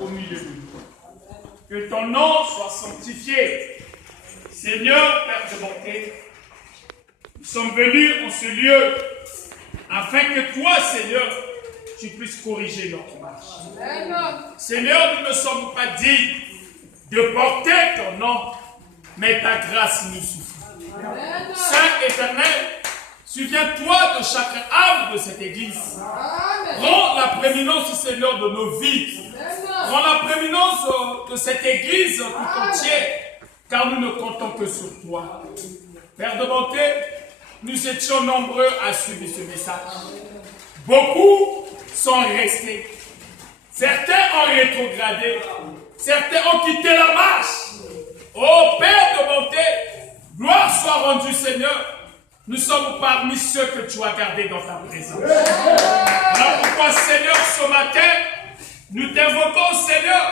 au milieu de nous. Que ton nom soit sanctifié. Seigneur, Père de bonté, nous sommes venus en ce lieu afin que toi, Seigneur, tu puisses corriger notre marche. Seigneur, nous ne sommes pas dignes de porter ton nom, mais ta grâce nous suffit. Saint éternel, souviens-toi de chaque âme de cette église. Prends la prééminence, Seigneur, de nos vies. Prends la prééminence de cette église tout entière, car nous ne comptons que sur toi. Père de bonté, nous étions nombreux à suivre ce message. Beaucoup sont restés. Certains ont rétrogradé. Certains ont quitté la marche. Ô Père de bonté, gloire soit rendue, Seigneur. Nous sommes parmi ceux que tu as gardés dans ta présence. Voilà pourquoi, Seigneur, ce matin, nous t'invoquons, Seigneur,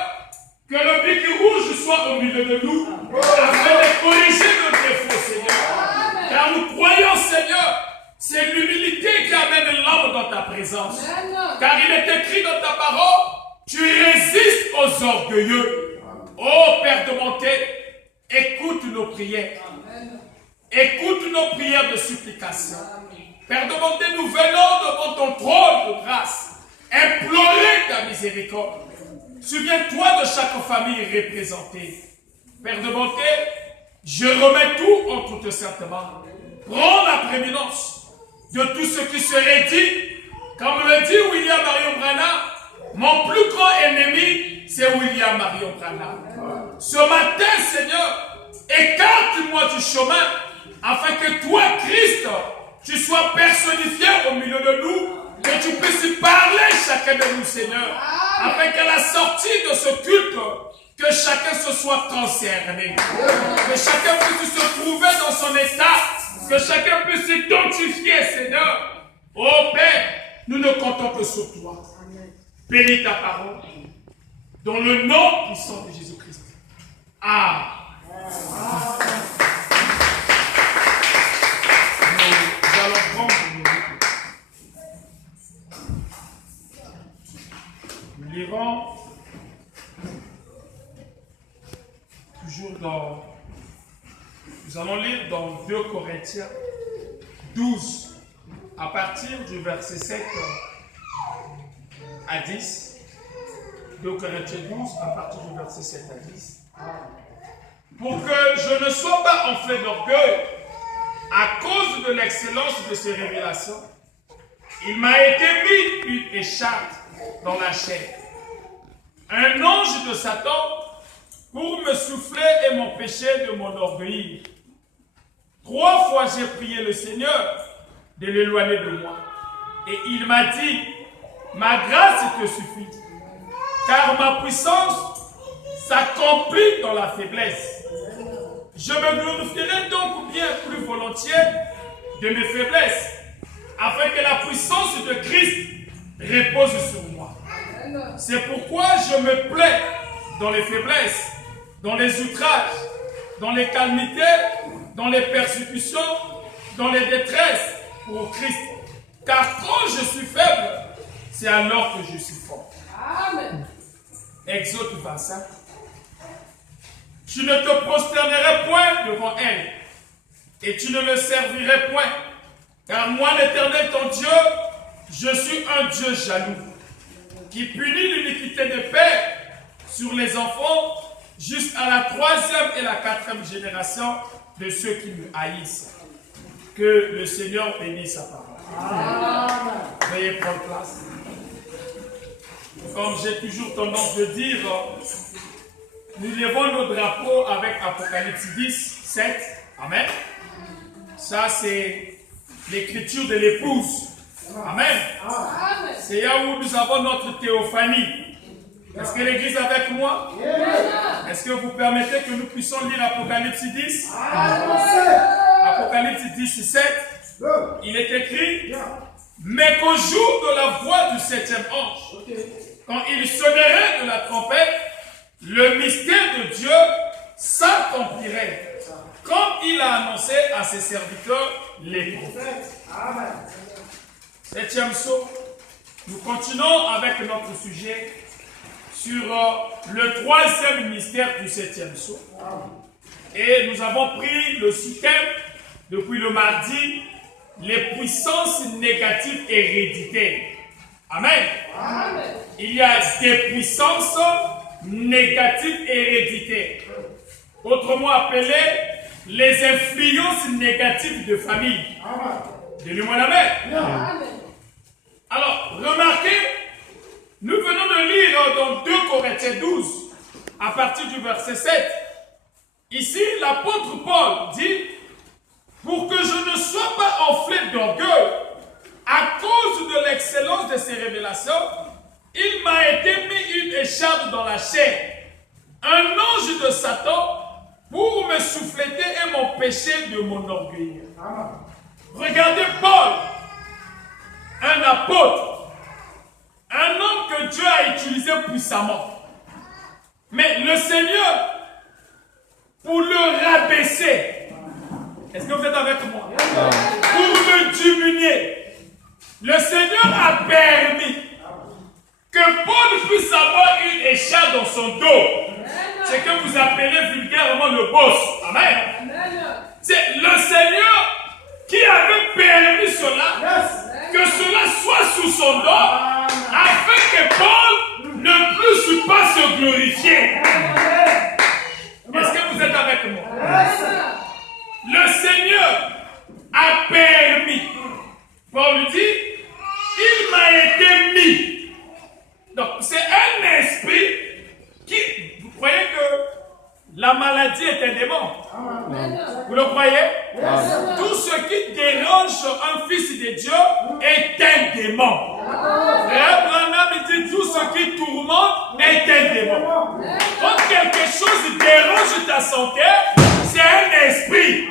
que le bic rouge soit au milieu de nous, afin de corriger nos défauts, Seigneur. Car nous croyons, Seigneur, c'est l'humilité qui amène l'homme dans ta présence. Car il est écrit dans ta parole, tu résistes aux orgueilleux. Ô Père de bonté, écoute nos prières. Écoute nos prières de supplication. Père de bonté, nous venons devant ton trône de grâce, implorer ta miséricorde. Souviens-toi de chaque famille représentée. Père de bonté, je remets tout entre tes saintes mains. Prends la prééminence de tout ce qui serait dit. Comme le dit William Marion Branham, mon plus grand ennemi, c'est William Marion Branham. Ce matin, Seigneur, écarte-moi du chemin, afin que toi, Christ, tu sois personnifié au milieu de nous, que tu puisses parler chacun de nous, Seigneur, afin qu'à la sortie de ce culte, que chacun se soit concerné, que chacun puisse se trouver dans son état, que chacun puisse s'identifier, Seigneur. Oh Père, nous ne comptons que sur toi. Bénis ta parole, dans le nom puissant de Jésus-Christ. Amen. Nous allons prendre nos livres. Nous lirons toujours dans... Nous allons lire dans 2 Corinthiens 12, à partir du verset 7 à 10. 2 Corinthiens 12, à partir du verset 7 à 10. Pour que je ne sois pas enflé d'orgueil à cause de l'excellence de ces révélations, il m'a été mis une écharpe dans la chair, un ange de Satan pour me souffler et m'empêcher de m'enorgueillir. 3 fois j'ai prié le Seigneur de l'éloigner de moi, et il m'a dit, ma grâce te suffit, car ma puissance s'accomplit dans la faiblesse. Je me glorifierai donc bien plus volontiers de mes faiblesses, afin que la puissance de Christ repose sur moi. C'est pourquoi je me plais dans les faiblesses, dans les outrages, dans les calamités, dans les persécutions, dans les détresses pour Christ. Car quand je suis faible, c'est alors que je suis fort. Amen. Exode 25. Tu ne te prosternerais point devant elle, et tu ne le servirais point. Car moi, l'Éternel, ton Dieu, je suis un Dieu jaloux, qui punit l'iniquité des pères sur les enfants, jusqu'à la 3e et la 4e génération de ceux qui me haïssent. Que le Seigneur bénisse sa parole. Amen. Veuillez prendre place. Comme j'ai toujours tendance de dire, nous levons nos drapeaux avec Apocalypse 10, 7. Amen. Ça, c'est l'écriture de l'épouse. Amen. C'est là où nous avons notre théophanie. Est-ce que l'église est avec moi? Est-ce que vous permettez que nous puissions lire Apocalypse 10? Apocalypse 10, 7. Il est écrit, mais qu'au jour de la voix du 7e ange, quand il sonnerait de la trompette, le mystère de Dieu s'accomplirait, comme il a annoncé à ses serviteurs, les prophètes. Amen. 7e saut, nous continuons avec notre sujet sur le troisième mystère du 7e jour. Et nous avons pris le sous-thème depuis le mardi, les puissances négatives héréditaires. Amen. Amen. Il y a des puissances négatives héréditaires, autrement appelées les influences négatives de famille. Donnez-moi la main. Amen. Alors, remarquez, nous venons de lire dans 2 Corinthiens 12, à partir du verset 7. Ici, l'apôtre Paul dit, pour que je ne sois pas enflé d'orgueil, à cause de l'excellence de ces révélations, il m'a été mis une écharpe dans la chair, un ange de Satan, pour me souffleter et m'empêcher de mon orgueil. Regardez Paul, un apôtre, un homme que Dieu a utilisé puissamment. Mais le Seigneur, pour le rabaisser, est-ce que vous êtes avec moi? Pour le diminuer, le Seigneur a permis que Paul puisse avoir une écharpe dans son dos. C'est que vous appelez vulgairement le boss. Amen. C'est le Seigneur qui avait permis cela, que cela soit sous son dos, afin que Paul ne puisse pas se glorifier. Est-ce que vous êtes avec moi? Le Seigneur a permis. Paul lui dit, il m'a été mis. Donc, c'est un esprit qui, vous croyez que la maladie est un démon? Vous le croyez? Tout ce qui dérange un fils de Dieu est un démon. Frère Branham dit, tout ce qui tourmente est un démon. Quand quelque chose dérange ta santé, c'est un esprit.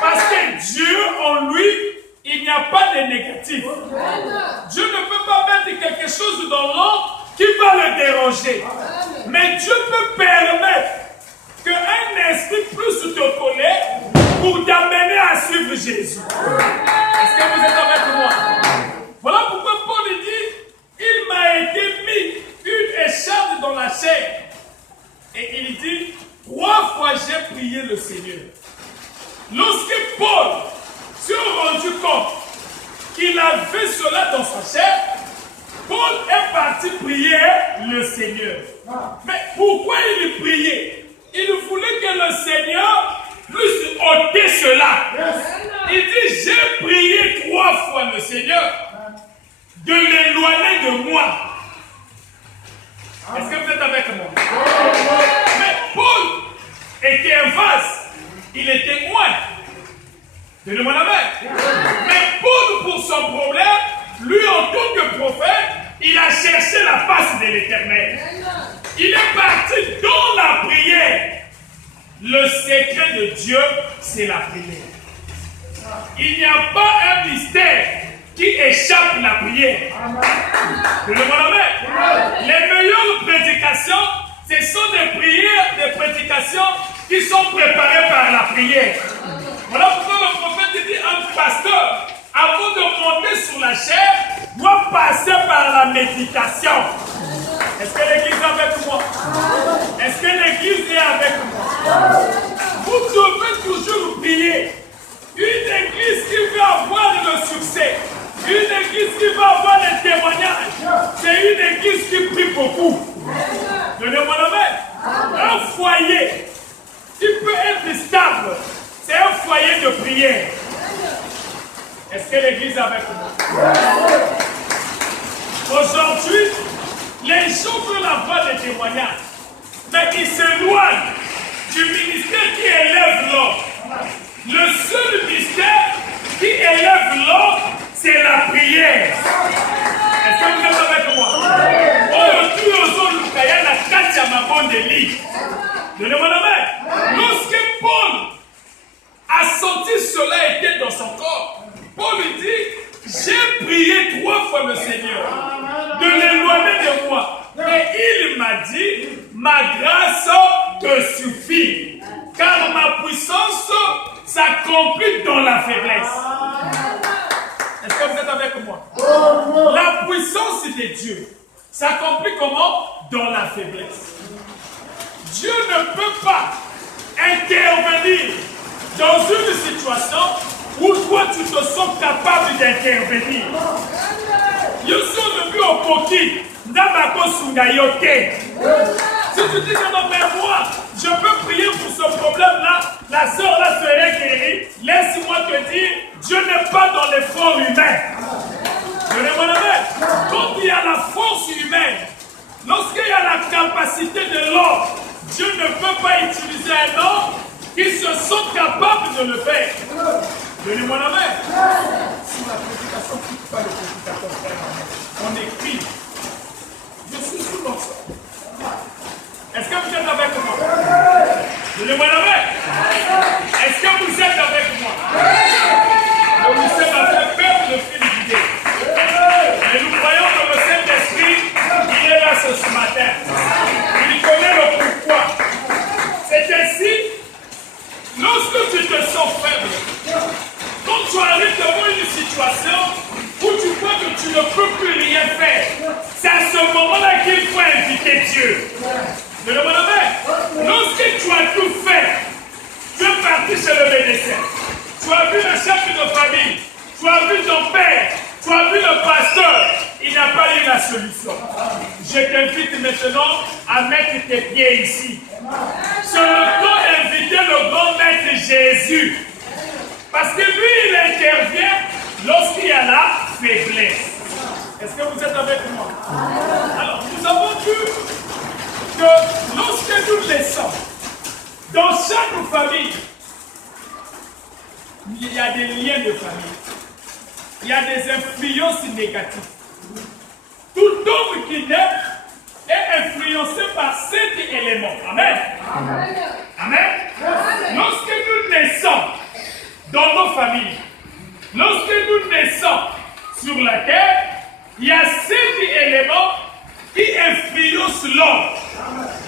Parce que Dieu, en lui, il n'y a pas de négatif. Dieu ne peut pas mettre quelque chose dans l'homme qui va le déranger. Mais Dieu peut permettre qu'un esprit puisse te coller pour t'amener à suivre Jésus. Est-ce que vous êtes avec moi? Voilà pourquoi Paul dit, il m'a été mis une écharpe dans la chair. Et il dit, 3 fois j'ai prié le Seigneur. Lorsque Paul s'est rendu compte qu'il avait cela dans sa chair, Paul est parti prier le Seigneur. Mais pourquoi il priait? Il voulait que le Seigneur puisse ôter cela. Il dit, j'ai prié 3 fois le Seigneur de l'éloigner de moi. Est-ce que vous êtes avec moi? Mais Paul était un vase. Il était loin. Donnez-moi la main. Mais Paul, pour son problème, lui en tant que prophète, il a cherché la face de l'Éternel. Il est parti dans la prière. Le secret de Dieu, c'est la prière. Il n'y a pas un mystère qui échappe à la prière. Donnez-moi la main. Les meilleures prédications, ce sont des prières, des prédications qui sont préparées par la prière. Voilà pourquoi le prophète dit un pasteur, avant de monter sur la chair, doit passer par la méditation. Est-ce que l'église est avec moi? Est-ce que l'église est avec moi? Vous devez toujours prier. Une église qui veut avoir le succès, une église qui veut avoir les témoignages, c'est une église qui prie beaucoup. Donnez-moi la main. Un foyer qui peut être stable, c'est un foyer de prière. Est-ce que l'église est avec moi? Aujourd'hui, les gens veulent avoir des témoignages, mais ils s'éloignent du ministère qui élève l'homme. Le seul ministère qui élève l'homme, c'est la prière. Est-ce que vous êtes avec moi? Donnez-moi la main. Lorsque Paul a senti cela était dans son corps, Paul lui dit, j'ai prié 3 fois le Seigneur de l'éloigner de moi. Et il m'a dit, ma grâce te suffit, car ma puissance s'accomplit dans la faiblesse. Est-ce que vous êtes avec moi? La puissance de Dieu s'accomplit comment? Dans la faiblesse. Dieu ne peut pas intervenir dans une situation où toi tu te sens capable d'intervenir. Yo suis venu au Koki, Ndabako Sungayote. Si tu dis que non, mais moi, je peux prier pour ce problème-là, la sœur là serait guérie, laisse-moi te dire, Dieu n'est pas dans l'effort humain. Donnez-moi la main. Quand il y a la force humaine, lorsqu'il y a la capacité de l'homme, Dieu ne peut pas utiliser un homme qui se sent capable de le faire. Donnez-moi la main. Si la prédication ne quitte pas le prédicateur, on écrit. Je suis sous l'onction. Est-ce que vous êtes avec moi? Donnez-moi la main. Est-ce que vous êtes avec moi? Le ministère a fait peur de fil d'idée. Et nous croyons que le Saint-Esprit, il est là ce matin. Il connaît le pourquoi. C'est ainsi, lorsque tu te sens faible, quand tu arrives devant une situation où tu crois que tu ne peux plus rien faire, c'est à ce moment-là qu'il faut inviter Dieu. Mais le bonhomme, lorsque tu as tout fait, tu es parti chez le médecin, tu as vu le chef de famille, tu as vu ton père, tu as vu le pasteur, il n'a pas eu la solution. Je t'invite maintenant à mettre tes pieds ici. Sur le temps d'inviter le grand maître Jésus. Parce que lui, il intervient lorsqu'il y a la faiblesse. Est-ce que vous êtes avec moi? Alors, nous avons vu que lorsque nous laissons, dans chaque famille, il y a des liens de famille. Il y a des influences négatives. Tout homme qui naît est influencé par cet élément. Amen. Amen. Amen. Lorsque nous naissons dans nos familles, lorsque nous naissons sur la terre, il y a 7 éléments qui influencent l'homme.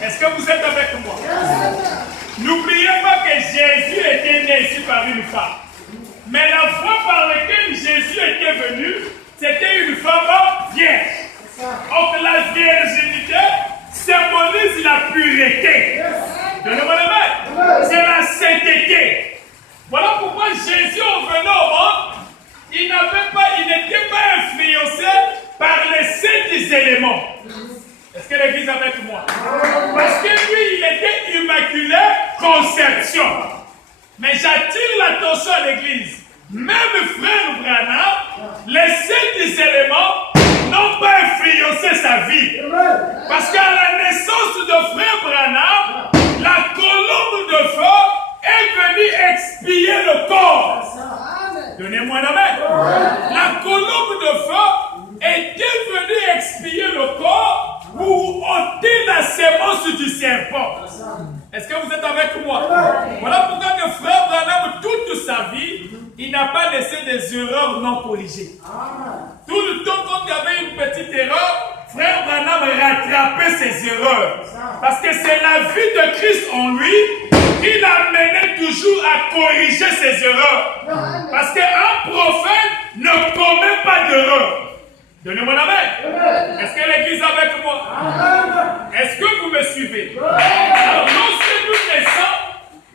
Est-ce que vous êtes avec moi? N'oubliez pas que Jésus était né ici par une femme. Mais la voie par laquelle Jésus était venu, c'était une femme vierge. Or, la virginité symbolise la pureté. Donnez-moi la main. C'est la sainteté. Voilà pourquoi Jésus, en venant au monde, il n'était pas influencé par les 7 éléments. Est-ce que l'Église est avec moi? Parce que lui, il était immaculé conception. Mais j'attire l'attention à l'Église. Même frère Branham, les 7 éléments n'ont pas influencé sa vie. Parce qu'à la naissance de frère Branham, la colombe de feu est venue expier le corps. Donnez-moi la main. La colombe de feu était venue expier le corps pour ôter la sémence du serpent. Est-ce que vous êtes avec moi? Voilà pourquoi que frère Branham, toute sa vie, il n'a pas laissé des erreurs non corrigées. Tout le temps, quand il y avait une petite erreur, frère Branham rattrapait ses erreurs. Parce que c'est la vie de Christ en lui qui l'amenait toujours à corriger ses erreurs. Parce qu'un prophète ne commet pas d'erreur. Donnez-moi la main. Est-ce que l'Église est avec moi? Est-ce que vous me suivez? Alors, lorsque nous naissons,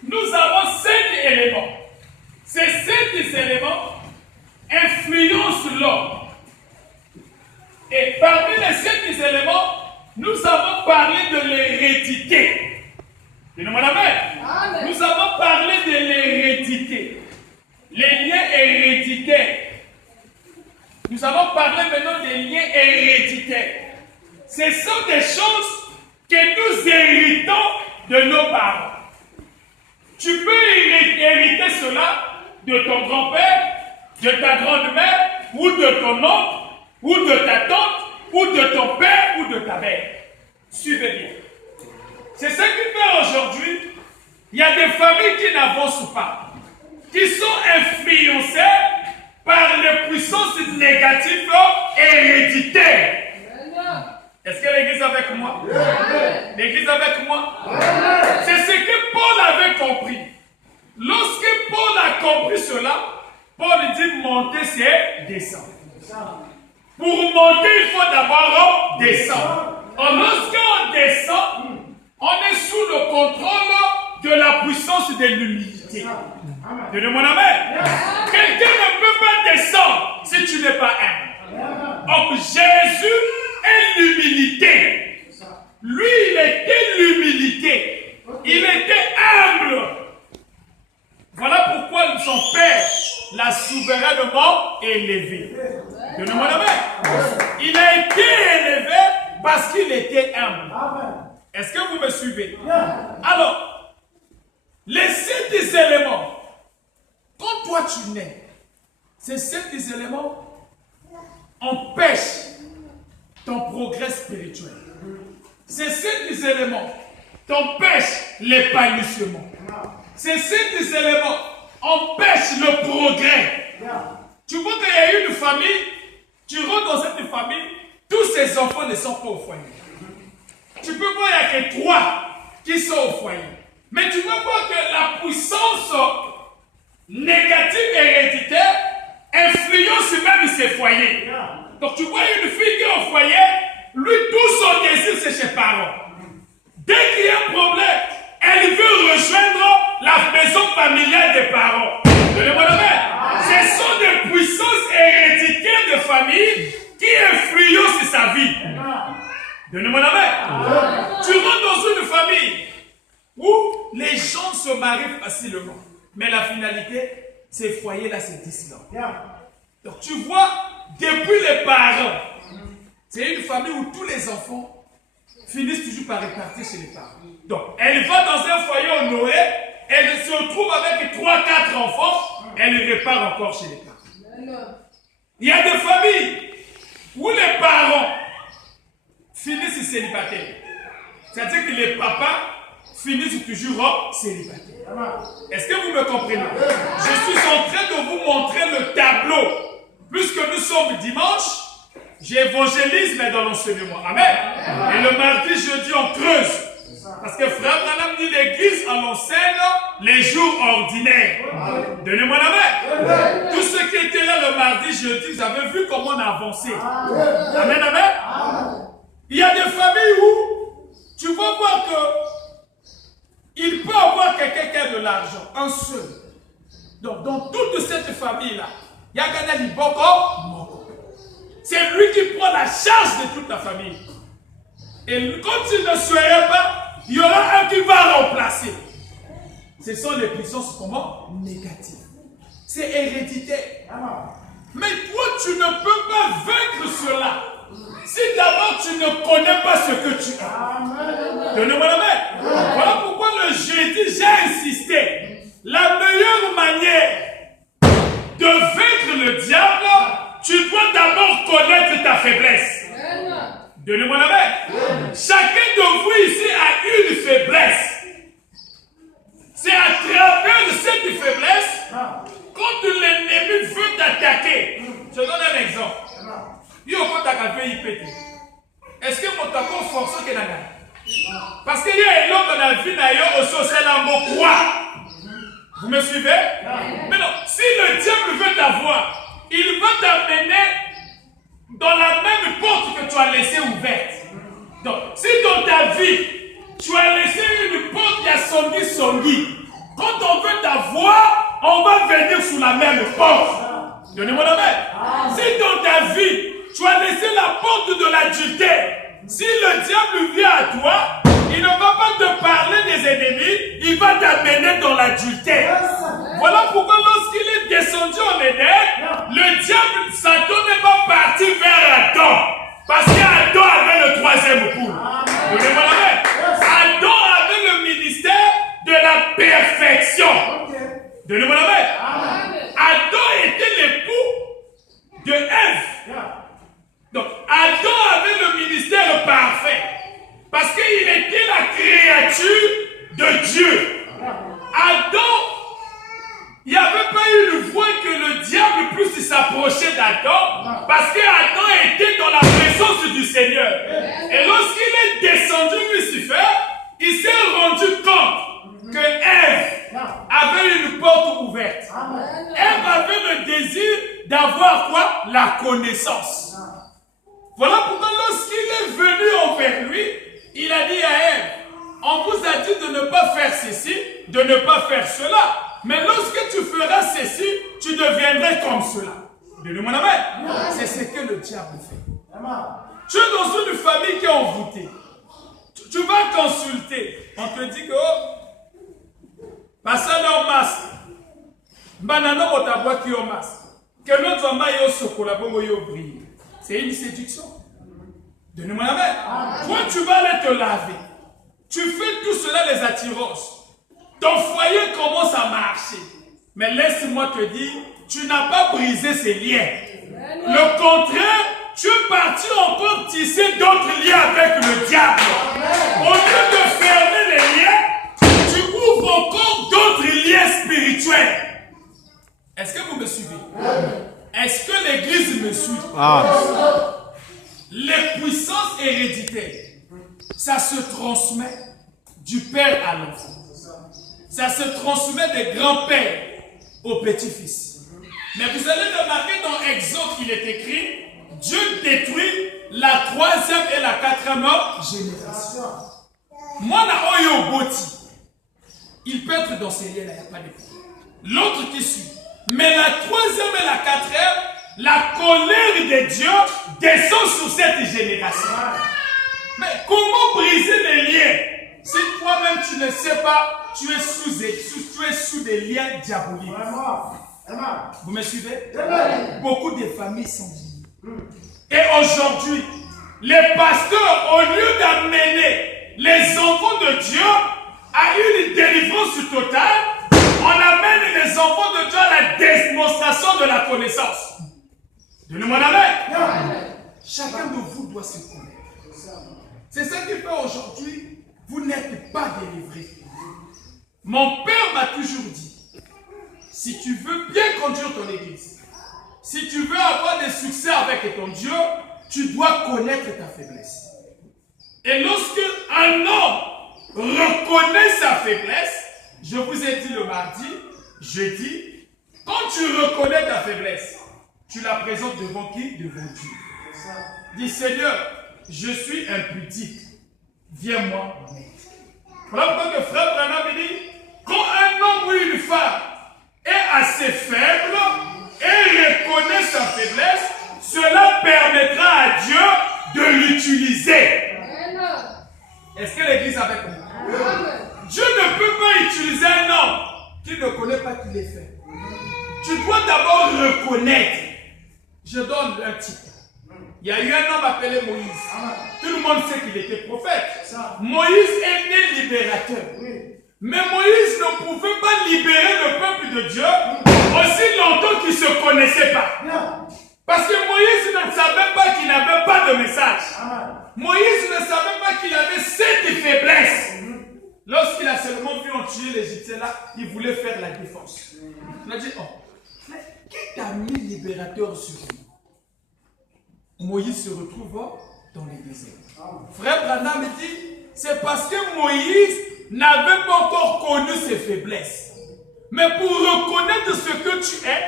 nous avons 7 éléments. Ces 7 éléments influencent l'homme. Et parmi les 7 éléments, nous avons parlé de l'hérédité. Donnez-moi la main. Nous avons parlé de l'hérédité. Les liens héréditaires. Nous avons parlé maintenant des liens héréditaires. Ce sont des choses que nous héritons de nos parents. Tu peux hériter cela de ton grand-père, de ta grand-mère, ou de ton oncle, ou de ta tante, ou de ton père, ou de ta mère. Suivez bien. C'est ce qui fait aujourd'hui, il y a des familles qui n'avancent pas, qui sont influencées par les puissances négatives héréditaires. Est-ce que l'Église est avec moi? L'Église est avec moi? C'est ce que Paul avait compris. Lorsque Paul a compris cela, Paul dit monter, c'est descendre. Pour monter, il faut d'abord descendre. Lorsqu'on descend, on est sous le contrôle de la puissance de l'humilité. Donnez-moi la main. Quelqu'un ne peut pas descendre si tu n'es pas humble. Donc Jésus est l'humilité. Lui, il était l'humilité. Il était humble. Voilà pourquoi son Père l'a souverainement élevé. Donnez-moi la main. Il a été élevé parce qu'il était humble. Est-ce que vous me suivez? Alors, les 7 éléments, quand toi tu nais, ces 7 éléments empêchent ton progrès spirituel. Ces 7 éléments t'empêchent l'épanouissement. Ces 7 éléments empêchent le progrès. Tu vois qu'il y a une famille, tu rentres dans cette famille, tous ces enfants ne sont pas au foyer. Tu peux voir qu'il y a que 3 qui sont au foyer. Mais tu peux voir que la puissance négative héréditaire influence même ces foyers. Donc tu vois une fille qui est au foyer, lui tout son désir c'est ses parents. Dès qu'il y a un problème, elle veut rejoindre la maison familiale des parents. Donnez-moi la main. Ce sont des puissances héréditaires de famille qui influencent sa vie. Donnez-moi la main. Tu rentres dans une famille où les gens se marient facilement. Mais la finalité, ces foyers-là, c'est d'islam. Donc tu vois, depuis les parents, c'est une famille où tous les enfants finissent toujours par repartir chez les parents. Donc, elle va dans un foyer au Noé, elle se retrouve avec 3-4 enfants, elle repart encore chez les parents. Il y a des familles où les parents finissent célibataires. C'est-à-dire que les papas finissent toujours célibataires. Est-ce que vous me comprenez? Je suis en train de vous montrer le tableau. Puisque nous sommes dimanche, j'évangélise mais dans l'enseignement. Amen. Et le mardi, jeudi, on creuse. Parce que frère Branham dit l'église, on enseigne les jours ordinaires. Donnez-moi la main. Tous ceux qui étaient là le mardi, jeudi, vous avez vu comment on a avancé. Amen, amen. Il y a des familles où tu vas voir que il peut avoir quelqu'un qui a de l'argent, un seul. Donc, dans toute cette famille-là, il y a quelqu'un qui c'est lui qui prend la charge de toute la famille. Et quand il ne serait pas, il y aura un qui va remplacer. Ce sont les puissances comment? Négatives. C'est héréditaire. Mais toi, tu ne peux pas vaincre cela si d'abord tu ne connais pas ce que tu as. Donnez-moi la main. Voilà pourquoi le jeudi, j'ai insisté. La meilleure manière de vaincre le diable, tu dois d'abord connaître ta faiblesse. Donnez-moi la main. Chacun de vous ici a une faiblesse. C'est à travers cette faiblesse, quand l'ennemi veut t'attaquer. Je donne un exemple. Est-ce que mon taco force que n'a? Parce qu'il y a un homme dans la vie d'ailleurs au social en quoi? Vous me suivez? Mais non, si le diable veut t'avoir, il va t'amener dans la même porte que tu as laissée ouverte. Donc, si dans ta vie, tu as laissé une porte qui a songi, quand on veut t'avoir, on va venir sous la même porte. Donnez-moi la main. Si dans ta vie, tu as laissé la porte de l'adultère, si le diable vient à toi, il ne va pas te parler des ennemis, il va t'amener dans l'adultère. Voilà pourquoi lorsqu'il est descendu en Éden, le diable, Satan n'est pas parti vers Adam. Parce qu'Adam avait le troisième coup. Donnez-moi la main. Adam avait le ministère de la perfection. Donnez-moi la main. Adam était l'époux de Ève. Donc, Adam avait le ministère parfait. Parce qu'il était la créature de Dieu. Adam, il n'y avait pas eu une voie que le diable puisse s'approcher d'Adam. Parce qu'Adam était dans la présence du Seigneur. Et lorsqu'il est descendu Lucifer, il s'est rendu compte que Ève avait une porte ouverte. Ève avait le désir d'avoir quoi? La connaissance. Voilà pourquoi lorsqu'il est venu envers lui, il a dit à Ève, on vous a dit de ne pas faire ceci, de ne pas faire cela. Mais lorsque tu feras ceci, tu deviendrais comme cela. Donnez-moi la main. C'est ce que le diable fait. Tu es dans une famille qui est envoûtée. Tu vas consulter. On te dit que, oh, passe leur masque. Banana otabwa qui au masque. Que notre femme yo sokola bongo yo brille. C'est une séduction. Donnez-moi la main. Toi, tu vas aller te laver. Tu fais tout cela, les attirances. Ton foyer commence à marcher. Mais laisse-moi te dire, tu n'as pas brisé ces liens. Le contraire, tu es parti encore tisser d'autres liens avec le diable. Au lieu de fermer les liens, tu ouvres encore d'autres liens spirituels. Est-ce que vous me suivez? Est-ce que l'église me suit? Les puissances héréditaires, ça se transmet du père à l'enfant. Ça se transmet des grands-pères aux petits-fils. Mais vous allez remarquer dans Exode qu'il est écrit, Dieu détruit la 3e et la 4e génération. Mwana oyo boti, il peut être dans ces liens-là, il n'y a pas de problème. L'autre qui suit. Mais la 3e et la 4e, la colère de Dieu descend sur cette génération. Mais comment briser les liens? Si toi-même tu ne sais pas, tu es sous des liens diaboliques. Vous me suivez? Beaucoup de familles sont liées. Et aujourd'hui, les pasteurs, au lieu d'amener les enfants de Dieu à une délivrance totale, on amène les enfants de Dieu à la démonstration de la connaissance. Donnez-moi la main. Chacun de vous doit se connaître. C'est ça qui fait aujourd'hui, vous n'êtes pas délivrés. Mon père m'a toujours dit, si tu veux bien conduire ton église, si tu veux avoir des succès avec ton Dieu, tu dois connaître ta faiblesse. Et lorsque un homme reconnaît sa faiblesse, je vous ai dit le mardi, jeudi, quand tu reconnais ta faiblesse, tu la présentes devant qui? Devant Dieu. Dis Seigneur, je suis impudique, viens-moi en aide. Voilà pourquoi que frère Branham dit, quand un homme ou une femme est assez faible et reconnaît sa faiblesse, cela permettra à Dieu de l'utiliser. Est-ce que l'église est avec nous? Dieu ne peut pas utiliser un homme qui ne connaît pas qu'il est faible. Tu dois d'abord reconnaître. Je donne un titre. Il y a eu un homme appelé Moïse. Tout le monde sait qu'il était prophète. Moïse est né libérateur. Mais Moïse ne pouvait pas libérer le peuple de Dieu aussi longtemps qu'il ne se connaissait pas. Parce que Moïse ne savait pas qu'il n'avait pas de message. Moïse ne savait pas qu'il avait cette faiblesse. Lorsqu'il a seulement vu en tuer l'Égyptien là, il voulait faire la défense. Il a dit, oh, mais qui t'a mis libérateur sur lui? Moïse se retrouve dans les déserts. Frère Branham dit, c'est parce que Moïse n'avait pas encore connu ses faiblesses. Mais pour reconnaître ce que tu es,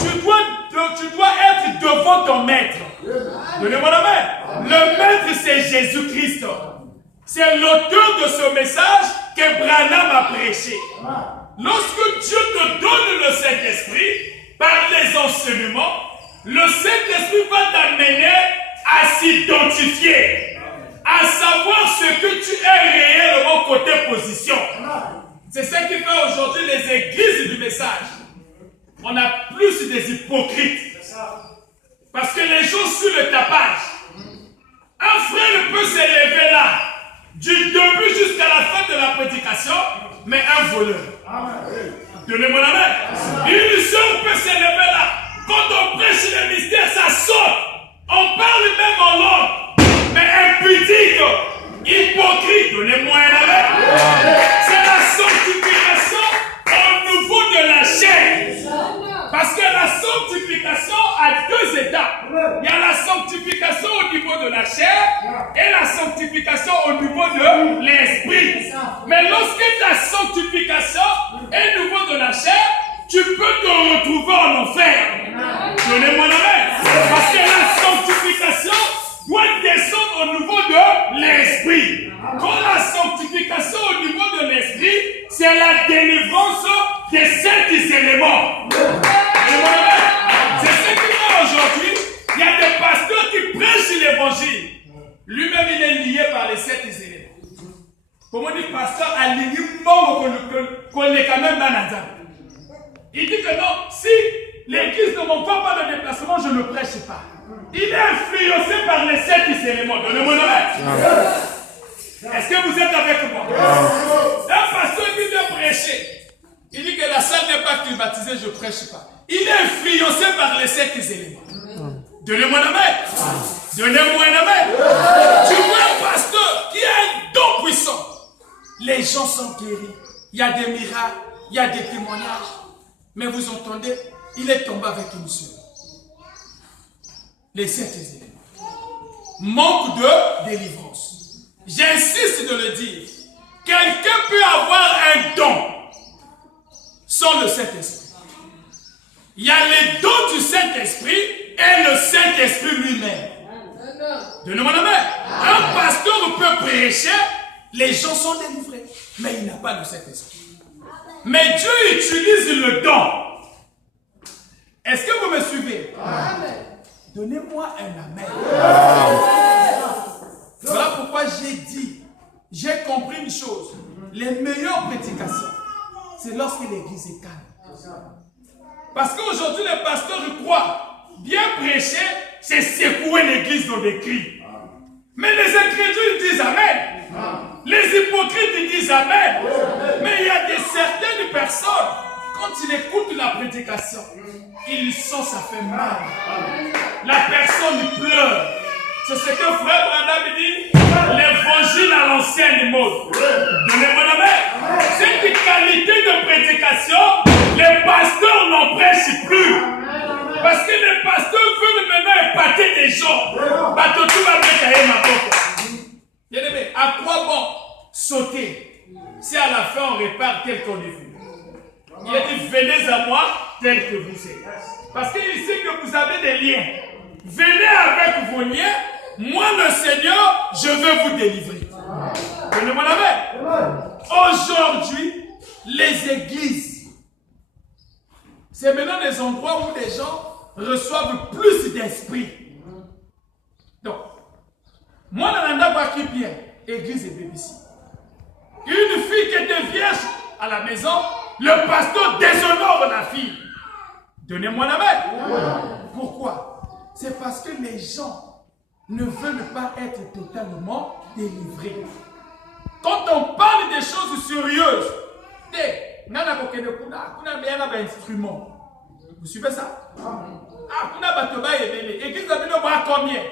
tu dois être devant ton maître. Donnez-moi la main. Le maître, c'est Jésus-Christ. C'est l'auteur de ce message que Branham a prêché. Lorsque Dieu te donne le Saint-Esprit, par les enseignements, le Saint-Esprit va t'amener à s'identifier, à savoir ce que tu es réellement côté position. C'est ce qui fait aujourd'hui les églises du message. On a plus des hypocrites. Parce que les gens suivent le tapage. Un frère peut s'élever là, du début jusqu'à la fin de la prédication, mais un voleur. Donnez-moi la main. Une sœur peut s'élever là. Quand on prêche le mystère, ça saute. On parle même en langue. Mais impudique, hypocrite, donnez-moi la main. C'est la sanctification au niveau de la chair. Parce que la sanctification a deux étapes. Il y a la sanctification au niveau de la chair et la sanctification au niveau de l'esprit. Mais lorsque ta sanctification est au niveau de la chair, tu peux te retrouver en enfer. Donnez-moi la main. Parce que la sanctification sanctification au niveau de l'esprit, c'est la délivrance des 7 éléments. C'est ce qui fait aujourd'hui, il y a des pasteurs qui prêchent l'évangile. Lui-même, il est lié par les 7 éléments. Comment dit pasteur aligné qu'on est quand même dans la zone. Il dit que non, si l'église ne m'envoie pas de déplacement, je ne prêche pas. Il est influencé par les 7 éléments. Donnez-moi le maître. Est-ce que vous êtes avec moi? Un pasteur qui vient prêcher, il dit que la salle n'est pas climatisée, je ne prêche pas. Il est influencé par les 7 éléments. Donnez-moi le maître. Donnez-moi le maître. Tu vois un pasteur qui a un don puissant. Les gens sont guéris. Il y a des miracles, il y a des témoignages. Mais vous entendez, il est tombé avec une seule. Les 7 éléments. Manque de délivrance. J'insiste de le dire. Quelqu'un peut avoir un don sans le Saint-Esprit. Il y a les dons du Saint-Esprit et le Saint-Esprit lui-même. Donnez-moi la main. Un pasteur peut prêcher, les gens sont délivrés, mais il n'a pas le Saint-Esprit. Mais Dieu utilise le don. Est-ce que vous me suivez? Amen. Donnez-moi un amen. Voilà pourquoi j'ai compris une chose. Les meilleures prédications, c'est lorsque l'église est calme. Parce qu'aujourd'hui, les pasteurs croient bien prêcher, c'est secouer l'église dans des cris. Mais les incrédules disent amen. Les hypocrites ils disent amen. Mais il y a certaines personnes, quand ils écoutent la prédication, ils sentent ça fait mal. La personne pleure. C'est ce que frère Branham dit, l'évangile à l'ancienne mode. Donnez-moi la main. Cette qualité de prédication, les pasteurs n'en prêchent plus. Parce que les pasteurs veulent maintenant épater des gens. Bien aimé, à quoi bon sauter si à la fin on répare tel qu'on est vu? Il a dit, venez à moi tel que vous êtes. Parce qu'il sait que vous avez des liens. Venez avec vos liens. Moi, le Seigneur, je veux vous délivrer. Donnez-moi la main. Aujourd'hui, les églises, c'est maintenant des endroits où les gens reçoivent plus d'esprit. Donc, moi, dans l'endroit qui vient, église et BBC. Une fille qui était vierge à la maison, le pasteur déshonore la fille. Donnez-moi la main. Pourquoi? C'est parce que les gens ne veulent pas être totalement délivrés. Quand on parle des choses sérieuses, vous suivez ça? Combien?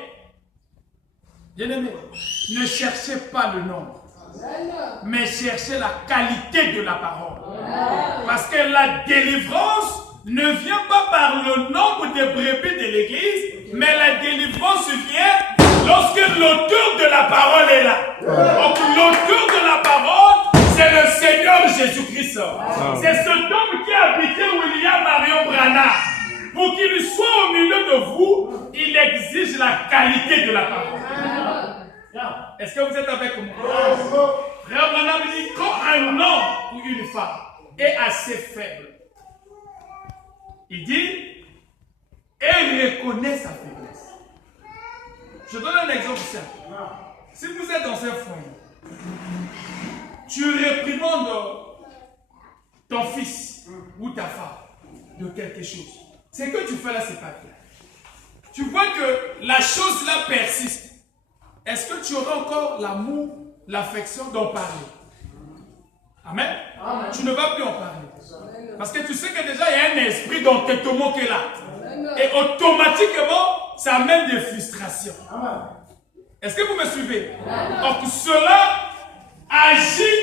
Bien-aimé, ne cherchez pas le nombre, mais cherchez la qualité de la parole. Parce que la délivrance ne vient pas par le nombre de brebis de l'église, mais la délivrance vient lorsque l'auteur de la parole est là. Donc l'auteur de la parole, c'est le Seigneur Jésus-Christ. C'est cet homme qui a habité William Marion Branham. Pour qu'il soit au milieu de vous, il exige la qualité de la parole. Est-ce que vous êtes avec moi? Frère Branham dit, quand un homme ou une femme est assez faible, il dit, elle reconnaît sa faiblesse. Je donne un exemple simple. Si vous êtes dans un foyer, tu réprimandes ton fils ou ta femme de quelque chose. Ce que tu fais là, c'est pas clair. Tu vois que la chose là persiste. Est-ce que tu auras encore l'amour, l'affection d'en parler? Amen. Amen. Tu ne vas plus en parler. Parce que tu sais que déjà il y a un esprit dans tes tourments qui est là. Et automatiquement, ça amène des frustrations. Est-ce que vous me suivez? Donc cela agit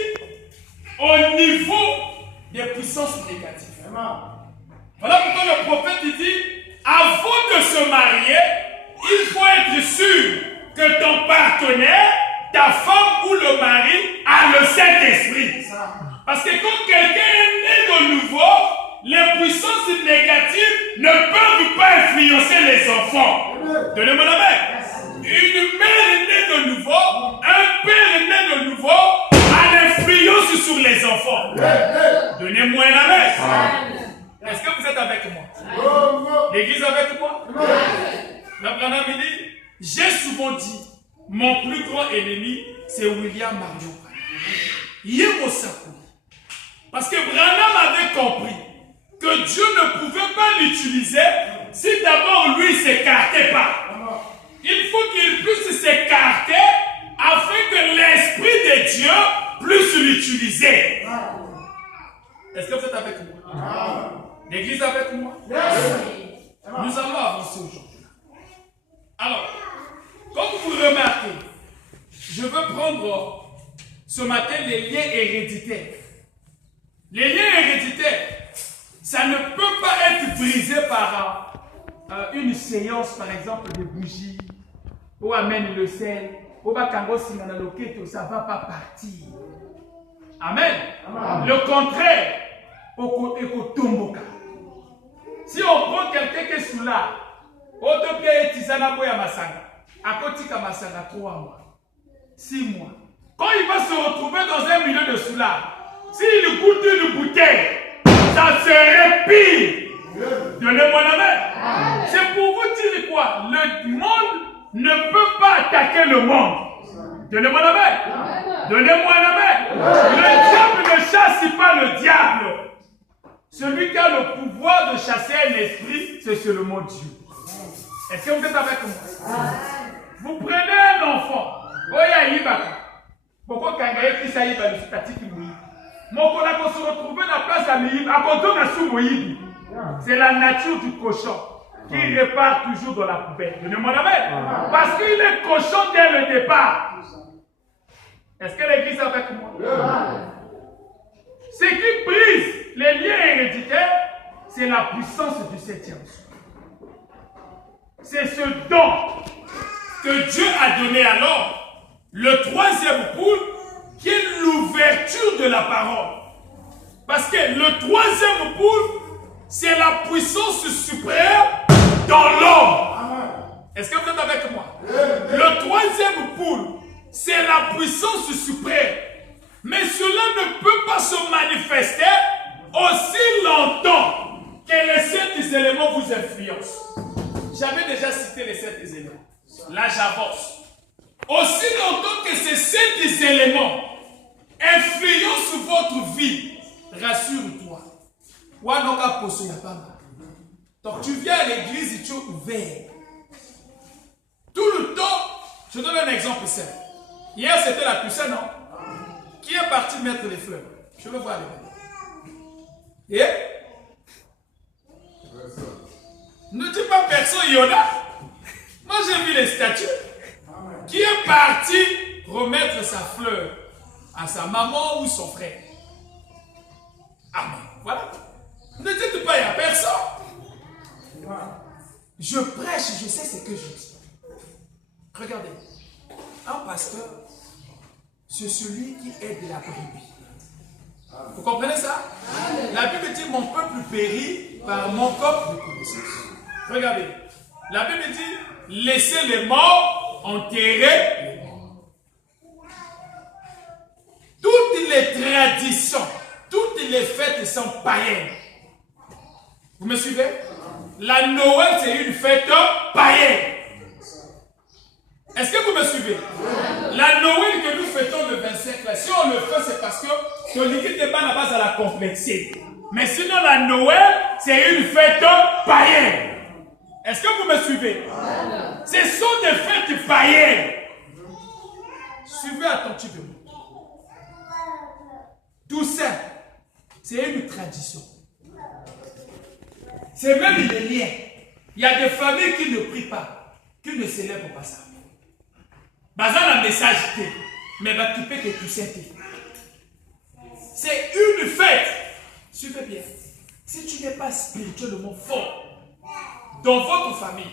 au niveau des puissances négatives. Voilà pourquoi le prophète dit, avant de se marier, il faut être sûr que ton partenaire, ta femme ou le mari a le Saint-Esprit. Parce que quand quelqu'un est né de nouveau, les puissances négatives ne peuvent pas influencer les enfants. Donnez-moi la main. Une mère est née de nouveau, un père est né de nouveau, a enfants. Donnez-moi un amen. Est-ce que vous êtes avec moi? L'église avec moi? L'abraham dit, j'ai souvent dit, mon plus grand ennemi, c'est William Marion. Parce que Branham avait compris que Dieu ne pouvait pas l'utiliser si d'abord lui ne s'écartait pas. Il faut qu'il puisse s'écarter afin que l'Esprit de Dieu puisse l'utiliser. Est-ce que vous êtes avec moi? L'église avec moi? Nous allons avancer aujourd'hui. Alors, comme vous remarquez, je veux prendre ce matin les liens héréditaires. Les liens héréditaires, ça ne peut pas être brisé par une séance, par exemple, de bougies, ou amène le sel, ou ça ne va pas partir. Amen. Le contraire, si on prend quelqu'un qui est sous là, à côté de Masanga, 3 mois, 6 mois, quand il va se retrouver dans un milieu de soulard, s'il goûte une bouteille, ça serait pire. Donnez-moi la main. C'est pour vous dire quoi? Le monde ne peut pas attaquer le monde. Donnez-moi la main. Donnez-moi la main. Le diable ne chasse pas le diable. Celui qui a le pouvoir de chasser un esprit, c'est seulement Dieu. Est-ce que vous êtes avec moi? Vous prenez un enfant. Pourquoi quand il y a le statique mon collègue se retrouver dans la place à Miïb, à côté de Moïb. C'est la nature du cochon qui repart toujours dans la poubelle. Donnez-moi la main. Parce qu'il est cochon dès le départ. Est-ce que l'église est avec moi? Ce qui brise les liens héréditaires, c'est la puissance du 7e jour. C'est ce don que Dieu a donné alors, le 3e poule, qui est l'ouverture de la parole. Parce que le 3e poule, c'est la puissance suprême dans l'homme. Est-ce que vous êtes avec moi? Le 3e poule, c'est la puissance suprême. Mais cela ne peut pas se manifester aussi longtemps que les 7 éléments vous influencent. J'avais déjà cité les 7 éléments. Là, j'avance. Aussi longtemps que ces 7 éléments influencent votre vie, rassure-toi. Donc tu viens à l'église et tu es ouvert. Tout le temps, je donne un exemple simple. Hier c'était la Toussaint, non? Qui est parti mettre les fleurs? Je veux voir les fleurs. Et? Ne dis pas personne, il y en a. Moi j'ai vu les statues. Qui est parti remettre sa fleur à sa maman ou son frère? Amen. Voilà. Ne dites pas, il n'y a personne. Je prêche, je sais ce que je dis. Regardez. Un pasteur, c'est celui qui aide la brebis. Vous comprenez ça? La Bible dit, mon peuple périt par mon corps de connaissance. Regardez. La Bible dit, laissez les morts enterrer les morts. Toutes les traditions, toutes les fêtes sont païennes. Vous me suivez? La Noël, c'est une fête païenne. Est-ce que vous me suivez? La Noël que nous fêtons le 25, là, si on le fait, c'est parce que l'église n'est pas à la base à la complexer. Mais sinon, la Noël, c'est une fête païenne. Est-ce que vous me suivez? Ce sont des fêtes païennes. Suivez attentivement. Tout ça, c'est une tradition. C'est même des liens. Il y a des familles qui ne prient pas, qui ne célèbrent pas ça. Bazar la message, mais tu peux que tu sais. C'est une fête. Suivez bien. Si tu n'es pas spirituellement fort dans votre famille,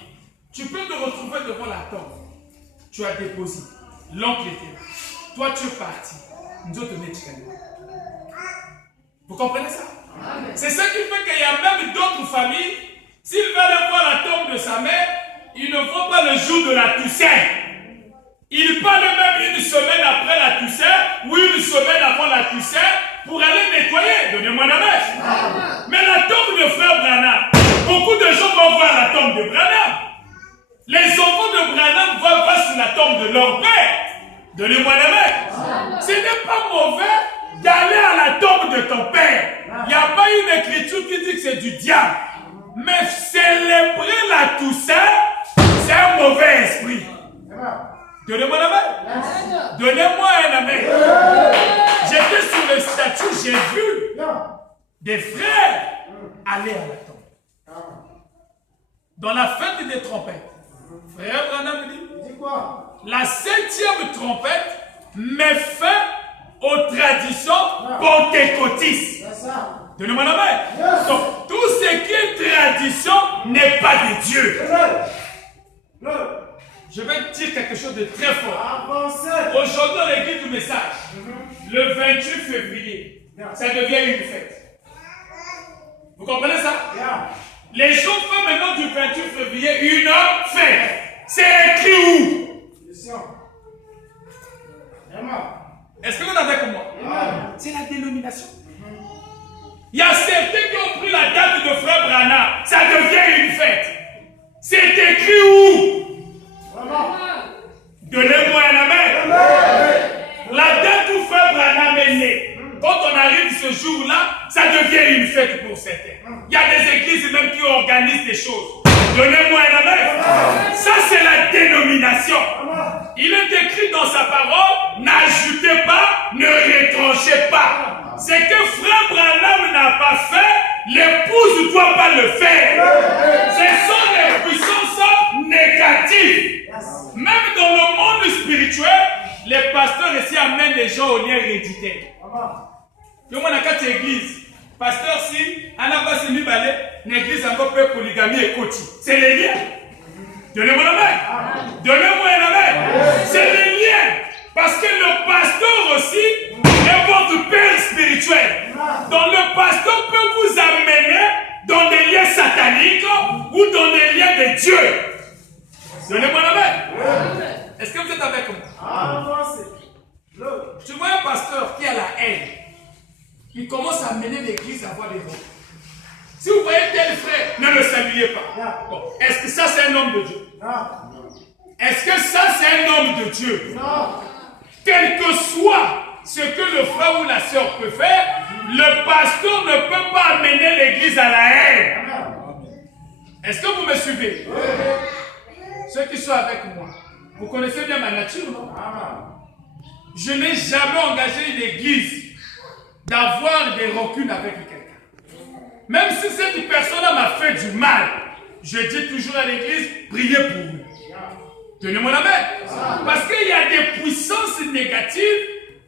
tu peux te retrouver devant la tombe. Tu as déposé. L'oncle était là. Toi, tu es parti. Nous autres, vous comprenez ça? C'est ça qui fait qu'il y a même d'autres familles, s'ils veulent voir la tombe de sa mère, ils ne vont pas le jour de la Toussaint. Ils parlent même une semaine après la Toussaint, ou une semaine avant la Toussaint, pour aller nettoyer. Donnez-moi la main. Mais la tombe de frère Branham, beaucoup de gens vont voir la tombe de Branham. Les enfants de Branham vont voir sur la tombe de leur père. Donnez-moi la main. Ce n'est pas mauvais d'aller à la tombe de ton père. Il n'y a pas une écriture qui dit que c'est du diable. Mais célébrer la Toussaint, c'est un mauvais esprit. Donnez-moi la main. Donnez-moi un amen. J'étais sur le statut, j'ai vu des frères aller à la tombe. Dans la fête des trompettes, frère Branham dit quoi? La 7e trompette met fin aux traditions pentecôtistes. Donnez-moi la main. Donc, tout ce qui est tradition n'est pas de Dieu. Je vais dire quelque chose de très fort. Aujourd'hui, dans l'église du message, le 28 février, ça devient une fête. Vous comprenez ça? Les gens font maintenant du 28 février une fête. C'est écrit où? Est-ce que vous êtes avec moi? C'est la dénomination. Il y a certains qui ont pris la date de frère Branham. Ça devient une fête. C'est écrit où? Donnez-moi un amen. La date où frère Branham est né, quand on arrive ce jour-là, ça devient une fête pour certains. Il y a des églises même qui organisent des choses. Donnez-moi un amen. Ça, c'est la dénomination. Il est écrit dans sa parole, n'ajoutez pas, ne retranchez pas. C'est que frère Branham n'a pas fait, l'épouse ne doit pas le faire. Ce sont des puissances négatives. Même dans le monde spirituel, les pasteurs ici amènent les gens au lien héréditaire. Yo mwana kati église, pasteur si anabasi mibale, l'église encore peu polygamie et koti. C'est les liens. Donnez-moi la main. Donnez-moi la main. C'est les liens. Parce que le pasteur aussi est votre père spirituel. Donc le pasteur peut vous amener dans des liens sataniques ou dans des liens de Dieu. Donnez-moi la main. Est-ce que vous êtes avec moi? Tu vois un pasteur qui a la haine. Il commence à mener l'église à avoir des rois. Si vous voyez tel frère, ne le saluez pas. Bon. Est-ce que ça c'est un homme de Dieu? Est-ce que ça c'est un homme de Dieu? Quel que soit ce que le frère ou la sœur peut faire, le pasteur ne peut pas amener l'église à la haine. Est-ce que vous me suivez? Ceux qui sont avec moi, vous connaissez bien ma nature, non? Je n'ai jamais engagé une église d'avoir des rancunes avec quelqu'un. Même si cette personne-là m'a fait du mal, je dis toujours à l'église, priez pour lui. Donnez-moi la main. Parce qu'il y a des puissances négatives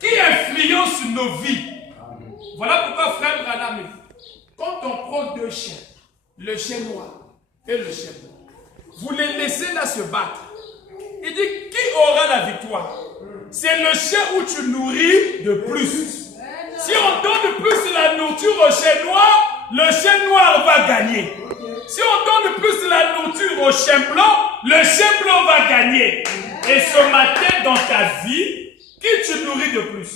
qui influencent nos vies. Voilà pourquoi frère Branham dit, quand on prend deux chiens, le chien noir et le chien blanc, vous les laissez là se battre. Il dit, qui aura la victoire? C'est le chien où tu nourris de plus. Si on donne plus la nourriture au chien noir, le chien noir va gagner. Si on donne plus la nourriture au chien blanc, le chien blanc va gagner. Et ce matin, dans ta vie, qui tu nourris de plus?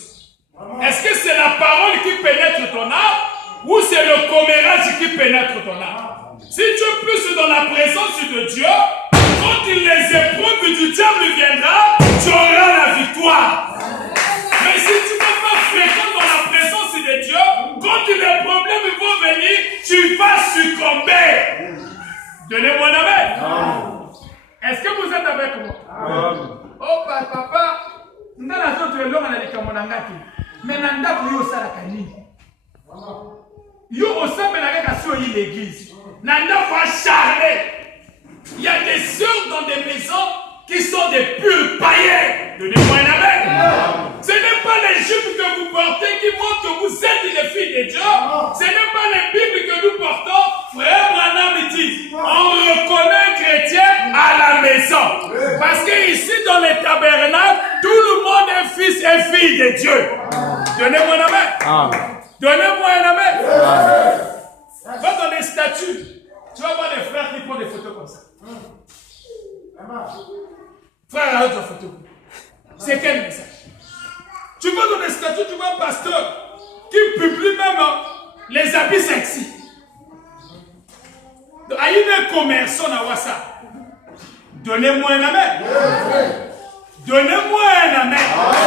Est-ce que c'est la parole qui pénètre ton âme ou c'est le commérage qui pénètre ton âme? Si tu es plus dans la présence de Dieu, quand les épreuves du diable viendront, tu auras la victoire. Mais si tu n'es pas fréquent dans la présence de Dieu, quand les problèmes vont venir, tu vas succomber. Donnez-moi la main. Est-ce que vous êtes avec moi? Oh papa, nous avons fait l'homme à la mais nous avons fait ça. Nous avons fait l'église. Nous avons charmé. Il y a des sœurs dans des maisons qui sont des purs païens. Donnez-moi un amen. Ce n'est pas les jupes que vous portez qui montrent que vous êtes les filles de Dieu. Ce n'est pas les Bibles que nous portons. Frère Branham dit, on reconnaît un chrétien à la maison. Parce que ici dans les tabernacles, tout le monde est fils et fille de Dieu. Donnez-moi un amen. Donnez-moi un amen. Va dans les statues. Tu vas voir les frères qui prennent des photos comme ça. Frère, arrête la photo. C'est quel message? Tu vas dans les statues, tu vois un pasteur. qui publie même les habits sexy. Donc, il y a des commerçants dans WhatsApp. Donnez-moi un amen. Donnez-moi un amen.